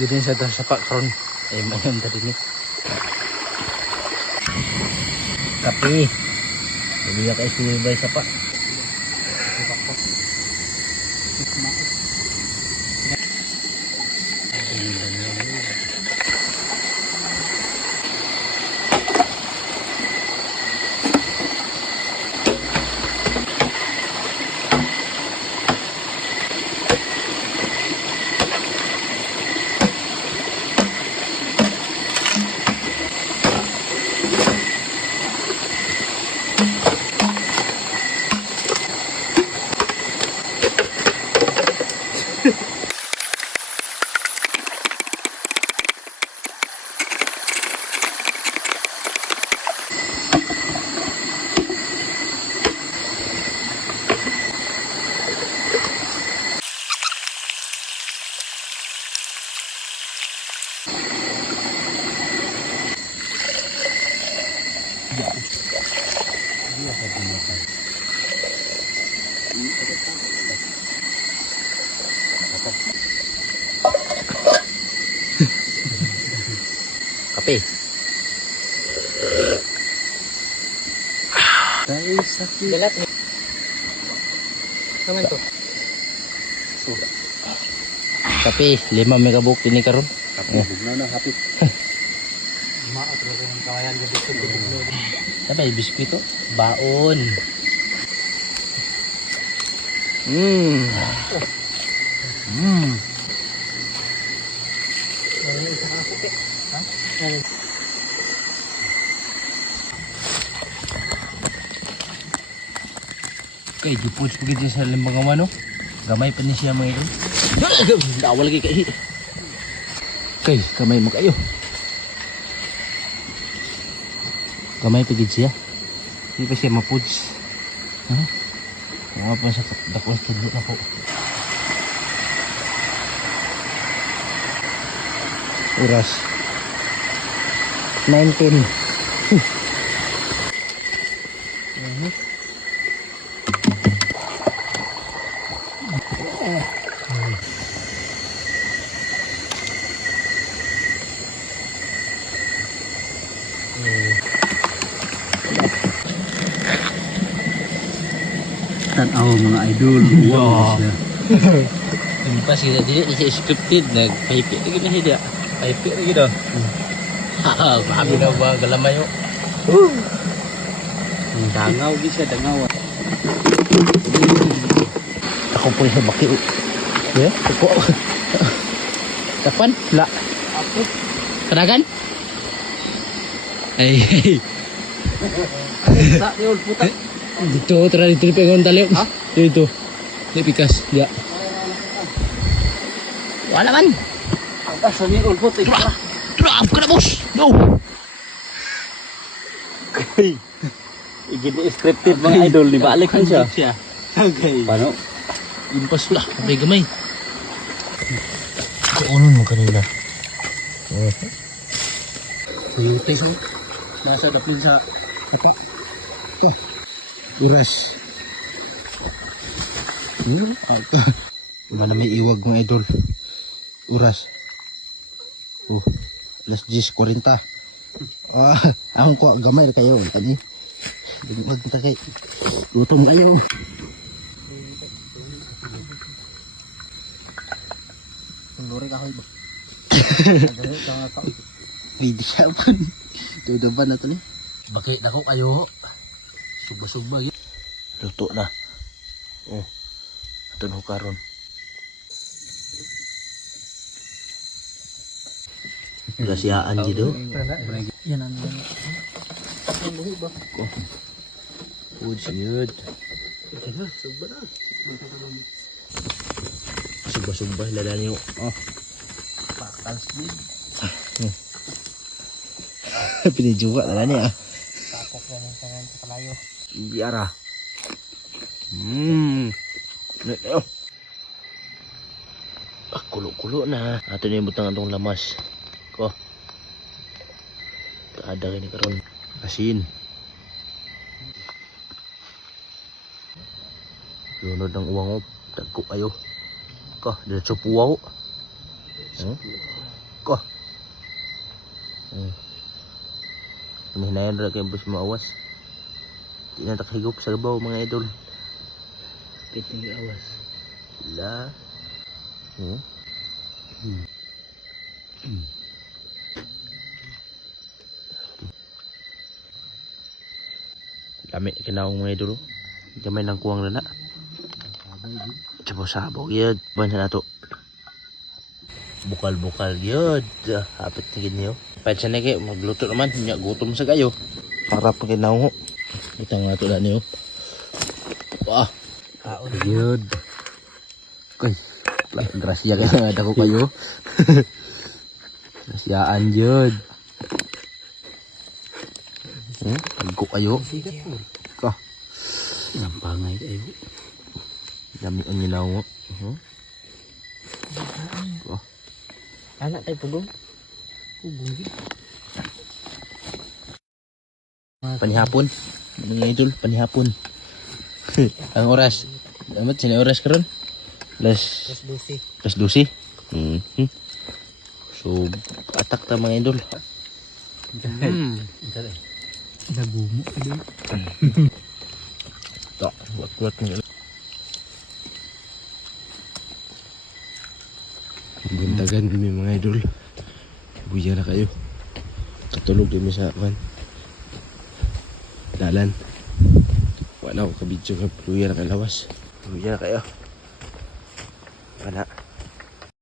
Din sa pak karon ay mayon tadi ni. Kape. Jadi ya kay suway sa pa. Kape. Dahil sakit. Dalat ni. Kaman to. Kape, 5 megabuk ini karon. Kape bugnaw na hapit. Maot ra ang kawayan ga biskuit bugnaw. Sabay biskuit to, baon. Okay, jupod begitu sa limbang kamano. Gamay pa ni siya mga idol. Dawal lagi kay. Okay, gamay mo kayo. Gamay pa gid siya. Di pa siya mapuds. Mga pa sa dakos tudlo na ko. Oras 19. Tanaw mga idol. Wow. Hindi pa sila dili siya scripted nag-paypit lagi na siya. Paypit lagi daw. Mami na ba galamayo. Dangaw di siya dangaw. Ako po sa baki. Ya, ako. Kapan? La. Ako. Kanagan? Ay. Sa yun puta. Dito tara dito pengon tali. Ha? Dito. Di pikas dia. Wala man. Ah, sa yun puta. Drop ka na boss. No. Okay. Igini scripted mga idol ni balik kan siya. Okay. Paano? Impas lah, may gamay. Kuonon mo kanina. Kuyute sa. Nasa dapin sa kapa. Uras. Mana may iwag mga idol. Uras. Plus 10:40. Ang ko gamay kayo tani. Dugmag ta kay. Gutom kayo. Lori ka hoy. Pwede siya man. Tuda ba na to ni? Bakit ako kayo? Sugba-sugba yun. Luto na. Ito na karon. Rasiyaan dito. Yan ang Food yun. Sugba-sugba. Lala niyo. pakal speed. Pinijuwa na niya. Tapos yan yung sarang sa kalayo. Biara. Kulo-kulo na. Ato na yung butang atong lamas. Ko. Kaada kayo ni karon. Asin. Lunod ng uwang. Tagko kayo. Ko, diretso puwaw. Ko. Hinayan rin kayo bus mo awas. Di na takahigop sa gabaw mga idol. Piting awas. Wala. Dami kinaong mga idol. Gamay ng kuwang na na. Sabaw-sabaw yun. Bahan na to. Bukal-bukal yun. Hapit na ganyo. Pansa na kayo. Magluto naman. Hinya gutom sa kayo. Para pa kinaong. Itang nga to na niyo. Wah. Kaon. Yun. Koy. Grasya ka nga dako kayo. Grasyaan yun. Pagko kayo. Sigat po. Ka. Nampangay kayo. Dami ang ginawa. Anak tayo pugong. Pugong din. Panihapon. Mga idol, panihapon. Ang oras. Damat sila oras karon. Plus 12. Plus 12. So, atak ta mga idol. Nagumo ka din. Tak, buat ni. Buntagan kami mga idol. Buya na kayo. Katulog kami sa kan. Dalan. Wala ko kabidyo ka. Buya na kayo lawas. Buya na kayo.